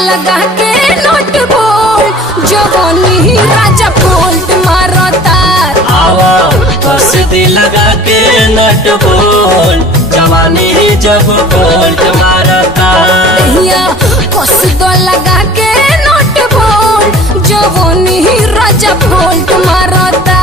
लगा के नोट बोल जवानी राजा बोल्ट मारता। आवा कसदी लगा के नट बोल जवानी जब बोल्ट मारता। कसदो लगा के नोट बोल जवानी राजा बोल्ट मारता।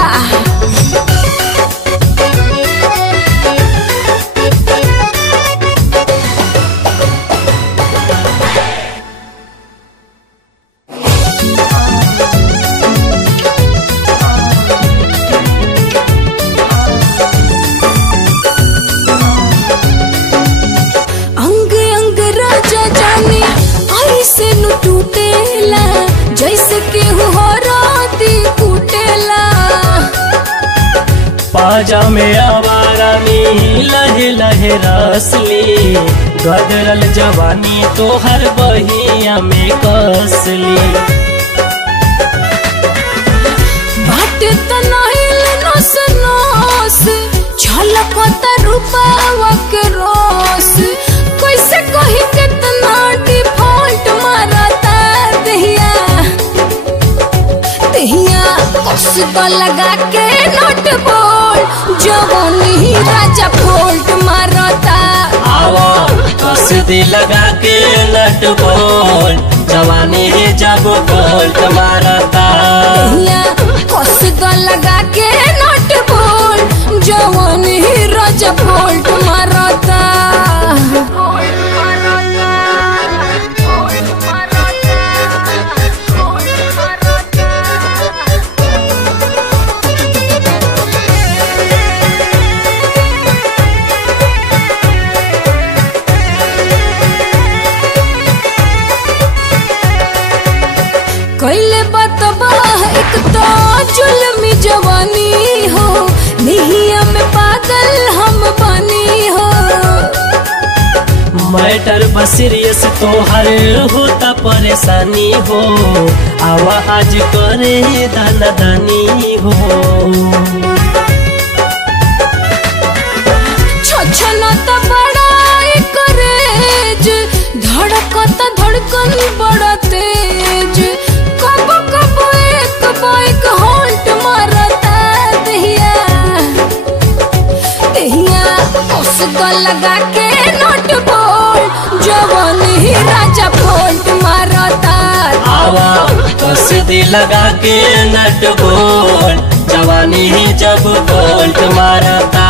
जैसे केहू हो राती कुटेला पाजा में आवारा में लहे लहे रसली गदरल जवानी तो हर बहिया में कसली। बाटे तनाइल नस नस झलकता रूपावा के रस कैसे कही कितना डिफॉल्ट मारता। कसदो लगा के नोट बोल जवानी राजा बोल्ट मारता। आवा कसदी लगा के नट बोल जवानी जब बोल्ट मारता। कसदो लगा के नोट बोल जवानी राजा बोल्ट मारता। कैले बतबा एक तो जुल्मी जवानी हो निहिया में पागल हम बनी हो। मैटर बसीरियस तो हर होता परेशानी हो आवा आज करे दाना दानी हो। छछनता बड़ा करेज धड़कता धड़कन बड़ा तेज कब कब एक बाइक हॉल्ट मारता। कसदो लगा के नोट बोल जवानी राजा बोल्ट मारता। आवा कसदी लगा के नट बोल जवानी जब बोल्ट मारता।